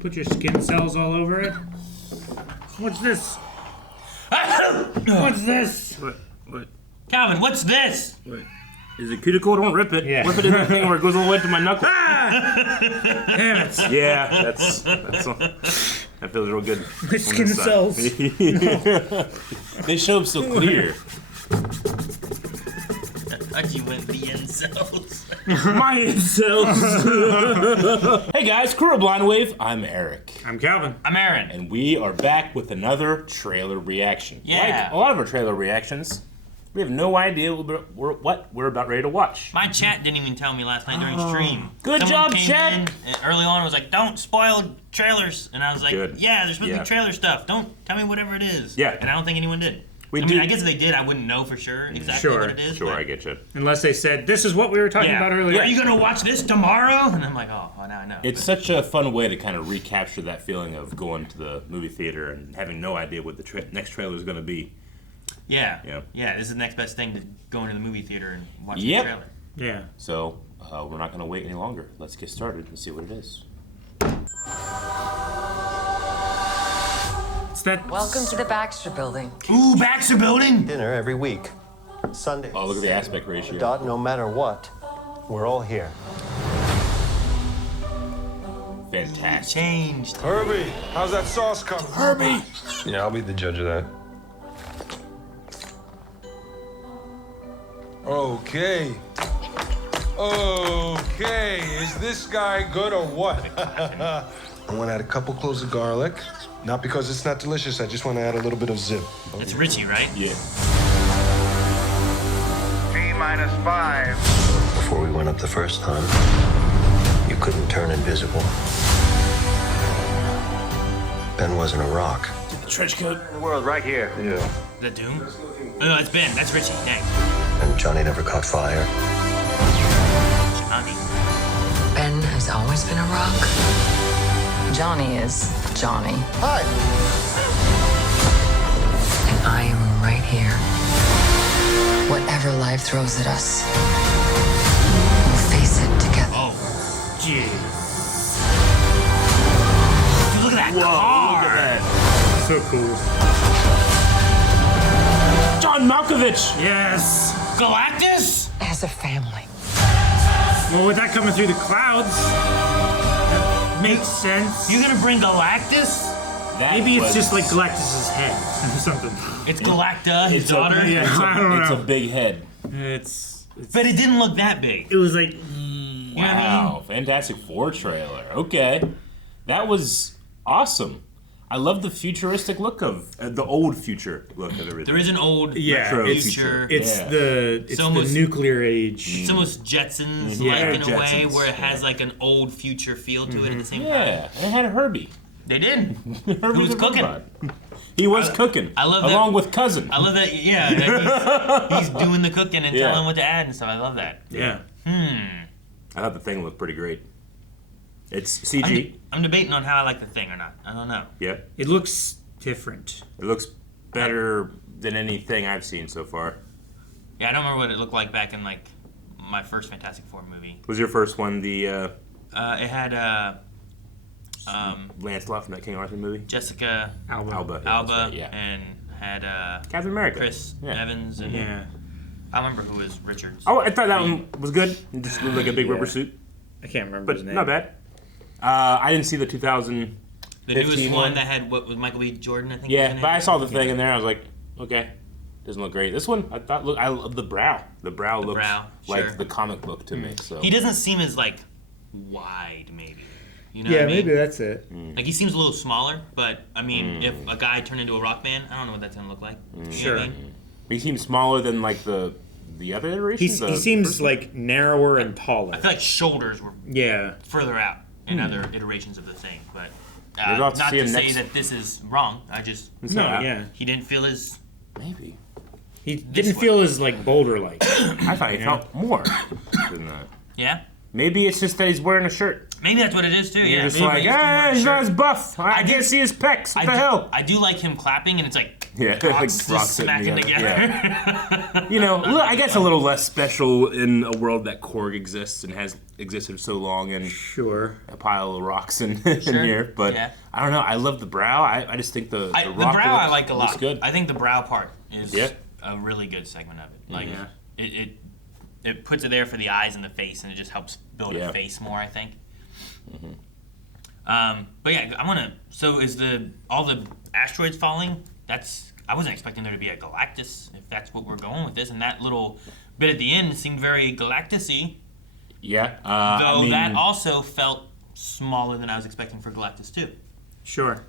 put your skin cells all over it. What's this? What's this? What? Calvin, what's this? What? Is it cuticle? Don't rip it. Yeah. Rip it in that thing where it goes all the way to my knuckle. Damn it. Yeah, that feels real good. My skin cells. They show up so clear. I thought you went the Incels. My Incels. Hey guys, Crew of Blind Wave. I'm Eric. I'm Calvin. I'm Aaron. And we are back with another trailer reaction. Yeah. Like a lot of our trailer reactions, we have no idea what we're about ready to watch. My chat didn't even tell me last night during stream. Good Someone job, came chat. in and early on was like, don't spoil trailers. And I was like, Good. yeah, there's supposed to Yeah. be trailer stuff. Don't tell me whatever it is. Yeah. And I don't think anyone did. We I did. mean, I guess if they did, I wouldn't know for sure exactly what it is. Sure, but I get you. Unless they said, this is what we were talking about earlier. Are you going to watch this tomorrow? And I'm like, oh, well, now I know. It's such a fun way to kind of recapture that feeling of going to the movie theater and having no idea what the next trailer is going to be. Yeah. Yeah. Yeah, this is the next best thing to going to the movie theater and watching Yep. the trailer. Yeah. So we're not going to wait any longer. Let's get started and see what it is. It's that... Welcome to the Baxter Building. Ooh, Baxter Building! Dinner every week. Sundays. Oh, look at the aspect ratio. Dot, no matter what, we're all here. Fantastic. Changed. Herbie, how's that sauce coming? Herbie! Yeah, I'll be the judge of that. Okay. Okay, is this guy good or what? I want to add a couple cloves of garlic. Not because it's not delicious, I just want to add a little bit of zip. It's Richie, right? Yeah. T-5. Before we went up the first time, you couldn't turn invisible. Ben wasn't a rock. Trench coat. The world right here. Yeah. Is that Doom? Oh, no, that's Ben. That's Richie. Dang. And Johnny never caught fire. Johnny. Ben has always been a rock. Johnny is Johnny. Hi. And I am right here. Whatever life throws at us, we'll face it together. Oh. Jeez. Dude, look at that Whoa, car! look at that. So cool. John Malkovich! Yes. Galactus? As a family. Well, with that coming through the clouds, that makes sense. You're gonna bring Galactus? That Maybe it's was- just like Galactus' head or something. It's Galacta, his daughter. Yeah, I don't It's know. a big head. It's But it didn't look that big. it was like, You know what I mean? Wow, Fantastic Four trailer. Okay. That was awesome. I love the futuristic look of the old future look of everything. There is an old yeah, Retro it's future. it's Yeah. the almost- nuclear age. It's almost Jetsons, Yeah, like in a way, Jetsons, where it has like an old future feel to it at the same time. Yeah, and it had Herbie. They did. Herbie was the cooking. robot. He was cooking. I love that- along with Cousin. I love that. Yeah, that he's doing the cooking and Yeah. telling what to add and stuff. I love that. Yeah. I thought the thing looked pretty great. It's CG. I'm debating on how I like the thing or not. I don't know. Yeah, It looks different. it looks better than anything I've seen so far. Yeah, I don't remember what it looked like back in like my first Fantastic Four movie. Was your first one the It had Lancelot from that King Arthur movie? Jessica Alba. Alba. Yeah, Alba that's right, yeah. and had Captain America. Chris Yeah. Evans and Yeah. I remember who was Richards. Oh, I thought that one was good. It just looked like a big rubber suit, I can't remember his but name. not bad. I didn't see the 2000. the newest 15 one one. that had what was Michael B. Jordan, I think. was Yeah, in it. but I saw the thing in there. I was like, okay, doesn't look great. This one, I thought, I love the brow. The brow looks brow, like sure. the comic book to me. So He doesn't seem as like wide, maybe. You know Yeah, what I mean? maybe that's it. Like he seems a little smaller, but I mean, if a guy turned into a rock band, I don't know what that's gonna look like. You know Sure. what I mean? he seems smaller than like the other iterations. He seems like narrower and taller. I feel like shoulders were Yeah. further out in other iterations of the thing, but Maybe I'll have to not see to him say next- that this is wrong. I just No, yeah. he didn't feel as maybe. He didn't feel as like boulder-like. I thought he felt more than that. yeah. Maybe it's just that he's wearing a shirt. Maybe that's what it is too. Yeah, You're just maybe like, he's too much he's not shirt. as buff. I do- can't see his pecs. What the I hell? do like him clapping, and it's like rocks just sitting smacking together. Yeah. You know, I guess a little less special in a world that Korg exists and has existed so long, and Sure. a pile of rocks in here. But Yeah. I don't know. I love the brow. I just think the rock the brow I looks- like a looks lot. good. I think the brow part is Yeah. a really good segment of it. Like Yeah. it puts it there for the eyes and the face, and it just helps build Yeah. a face more, I think. But yeah, I want to. So is all the asteroids falling? I wasn't expecting there to be a Galactus, if that's what we're going with this. And that little bit at the end seemed very Galactus-y. Yeah. Though I mean, that also felt smaller than I was expecting for Galactus too. Sure.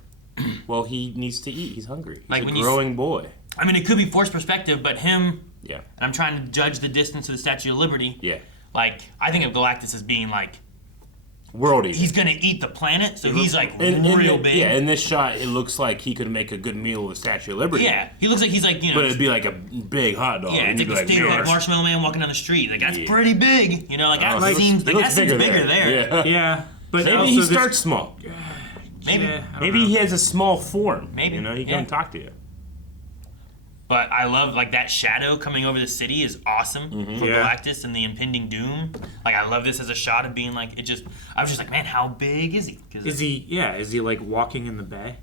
well, he needs to eat. He's hungry. He's Like a when you growing boy. I mean, it could be forced perspective, but him. Yeah. And I'm trying to judge the distance of the Statue of Liberty. Yeah. Like, I think of Galactus as being like, World eater. he's gonna eat the planet, so he's like In real the- big. Yeah, in this shot, it looks like he could make a good meal with the Statue of Liberty. Yeah, he looks like he's like, you know. But it'd be like a big hot dog. yeah, and it's you'd like be a steak "Sure." marshmallow man walking down the street. Like, that's Yeah. pretty big. You know, like, Oh, that it seems looks bigger there. Yeah. Yeah. But Maybe also he this- starts small. Maybe. Yeah, I don't Maybe know. he has a small form. Maybe, You know, he yeah. can talk to you. But I love, like, that shadow coming over the city is awesome for Yeah. Galactus and the impending doom. Like, I love this as a shot of being, like, I was just like, man, how big is he? 'Cause Is he like walking in the bay?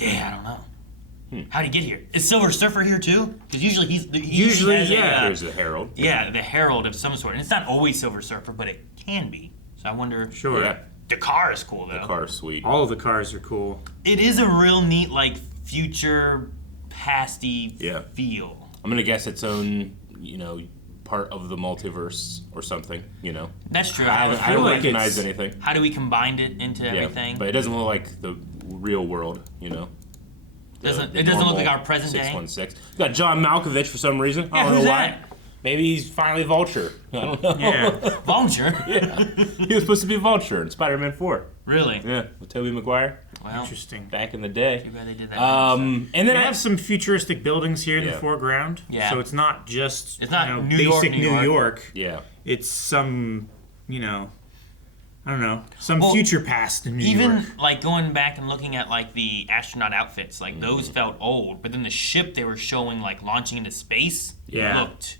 Yeah, I don't know. How'd he get here? Is Silver Surfer here too? Because usually he Usually, has yeah. There's a herald. the herald of some sort, and it's not always Silver Surfer, but it can be. So I wonder. Sure. Yeah. The car is cool though. The car's sweet. All of the cars are cool. It is a real neat, like, future pasty Yeah. feel. I'm gonna guess its own, part of the multiverse or something. That's true. I feel don't like recognize it's- anything. How do we combine it into Yeah, everything? but it doesn't look like the real world. The It doesn't look normal like our present day? 616. You got John Malkovich for some reason. I Yeah, don't know who's why. that? Maybe he's finally Vulture. I don't know. Yeah. Vulture. He was supposed to be Vulture in Spider-Man 4. Really? Yeah, with Tobey Maguire Well, Interesting. back in the day. too bad they did that. And then They have some futuristic buildings here in the Yeah. foreground. Yeah. So it's not just It's not New basic York, New New York. York. yeah. It's some, I don't know, some Well, future past in New Even York. like going back and looking at like the astronaut outfits, like those felt old, but then the ship they were showing like launching into space Yeah. looked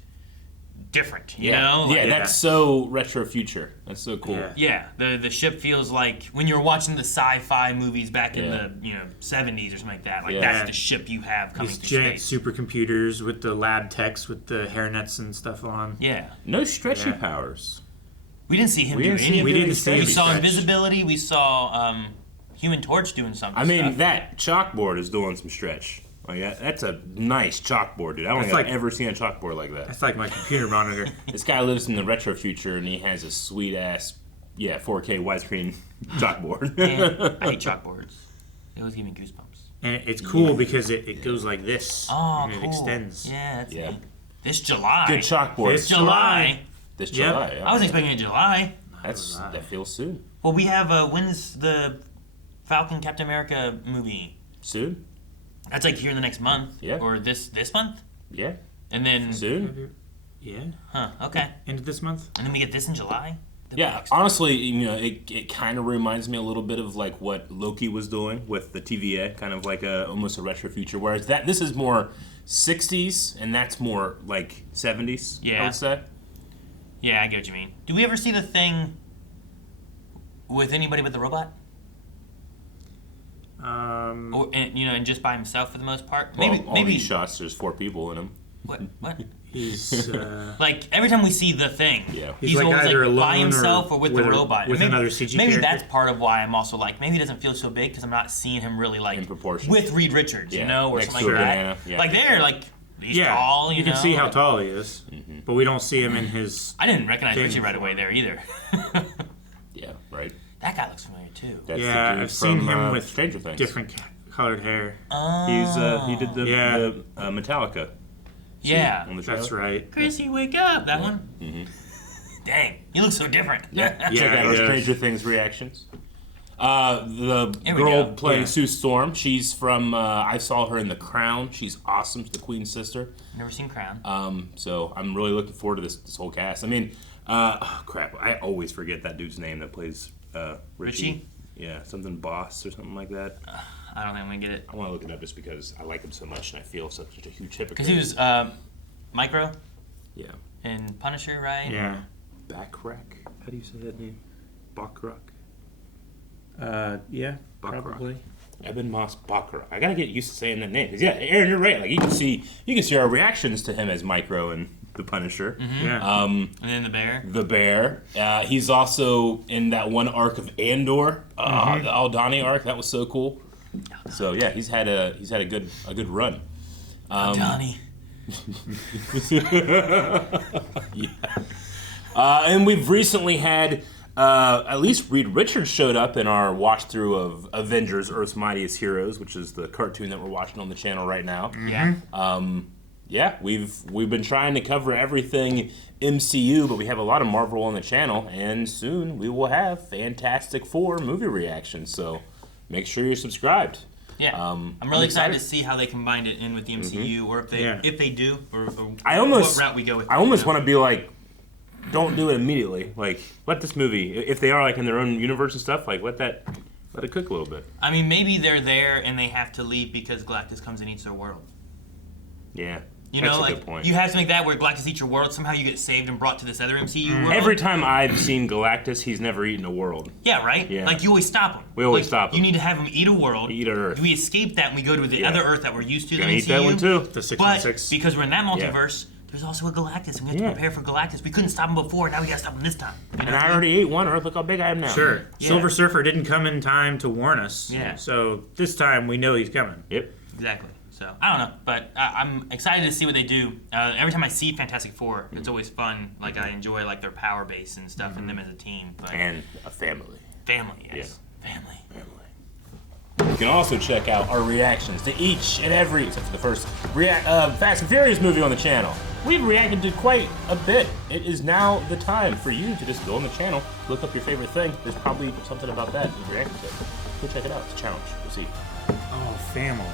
different. You Yeah. know? Like, Yeah, that's so retro future. That's so cool. Yeah. yeah, the ship feels like when you're watching the sci-fi movies back in Yeah. the 70s or something like that. Like Yeah. that's the ship you have coming These through giant space. supercomputers with the lab techs with the hairnets and stuff on. Yeah, No stretchy Yeah. powers. we didn't see him We do didn't see any him of We it. didn't see We him saw stretch. invisibility. We saw Human Torch doing something. I mean, stuff. that chalkboard is doing some stretch. Like, that's a nice chalkboard, dude. I don't That's think I've like- ever seen a chalkboard like that. That's like my computer monitor. This guy lives in the retro future, and he has a sweet ass, 4K widescreen chalkboard. Man, I hate chalkboards. They always give me goosebumps. And it's cool because it goes like this. Oh, and it cool. extends. Yeah, that's Yeah. neat. This July. Good chalkboard. This July. This Yep. July. Yeah. I was expecting it July. That feels soon. Well, we have when's the Falcon Captain America movie? Soon? That's like here in the next month. Yeah. Or this month, Yeah. and then Soon? Yeah. okay, End of this month. and then we get this in July. Yeah, honestly, it kind of reminds me a little bit of like what Loki was doing with the TVA, kind of like almost a retro future. Whereas this is more 60s, and that's more like 70s. I Yeah. would say. Yeah, I get what you mean. Do we ever see the Thing with anybody but the robot, or and just by himself for the most part? Well, all maybe these shots, there's 4 people in them. what? He's Like every time we see the Thing, Yeah. he's, He's like always either like by alone himself or or with with the a- robot. with maybe, another CG maybe character. that's part of why I'm also like maybe he doesn't feel so big because I'm not seeing him really like In proportion. with Reed Richards, Yeah, or next something to like a that. banana, yeah. Like they're like he's yeah. tall. You know? can see how like- tall he is, but we don't see him in his. I didn't recognize King Richie right form. away there either. Yeah, right. That guy looks familiar too. That's Yeah, the dude I've seen from, him with Stranger Things. different colored hair. He did the Yeah. Metallica. Yeah. On the That's trailer. right. Chrissy, wake up! That one. Dang, he looks so different. Yeah, check Yeah, out he our does. Stranger Things reactions. The Here we girl go. playing Yeah. Sue Storm, she's from, I saw her in The Crown. She's awesome. She's the Queen's sister. Never seen Crown. So I'm really looking forward to this whole cast. I mean, crap, I always forget that dude's name that plays Richie. Richie? Yeah, something Boss or something like that. I don't think I'm gonna get it. I want to look it up just because I like him so much and I feel such a huge hypocrite. Because he was Micro Yeah. in Punisher, right? Yeah. Backrack? How do you say that name? Backrack? Yeah, Baccarat. probably. Eben Moss Baccarat. I gotta get used to saying that name. 'Cause yeah, Aaron, you're right. Like you can see our reactions to him as Micro and the Punisher. Yeah. And then the bear. The Bear. He's also in that one arc of Andor, the Aldani arc. That was so cool. So yeah, he's had a good run. Donnie. Yeah. And we've recently had at least Reed Richards showed up in our watch through of Avengers: Earth's Mightiest Heroes, which is the cartoon that we're watching on the channel right now. Yeah. Yeah, we've been trying to cover everything MCU, but we have a lot of Marvel on the channel, and soon we will have Fantastic Four movie reactions. So make sure you're subscribed. Yeah. I'm really excited to see how they combine it in with the MCU, or if they do, or what route we go with. I almost want to be like, don't do it immediately. Like, let this movie, if they are like in their own universe and stuff, like let it cook a little bit. I mean, maybe they're there and they have to leave because Galactus comes and eats their world. Yeah. You That's know, a like good point. you have something like that where Galactus eats your world. Somehow you get saved and brought to this other MCU world. Every time I've seen Galactus, he's never eaten a world. Yeah, right. Yeah. Like you always stop him. We always stop him. You need to have him eat a world. Eat an Earth. We escape that and we go to the other Earth that we're used to. Gonna the eat MCU. that one too. The 616. But because we're in that multiverse, there's also a Galactus, and we have to prepare for Galactus. We couldn't stop him before. Now we gotta stop him this time. You know And what I mean? already ate one Earth. Look how big I am now. Sure. Yeah. Silver Surfer didn't come in time to warn us. Yeah. So this time we know he's coming. Yep. Exactly. So I don't know, but I'm excited to see what they do. Every time I see Fantastic Four, it's always fun. Like I enjoy like their power base and stuff, and them as a team. But And a family. family, yes, family. You can also check out our reactions to each and every, except for the first, Fast and Furious movie on the channel. We've reacted to quite a bit. It is now the time for you to just go on the channel, look up your favorite thing. There's probably something about that you reacted to. Go check it out. It's a challenge. We'll see. Oh, family.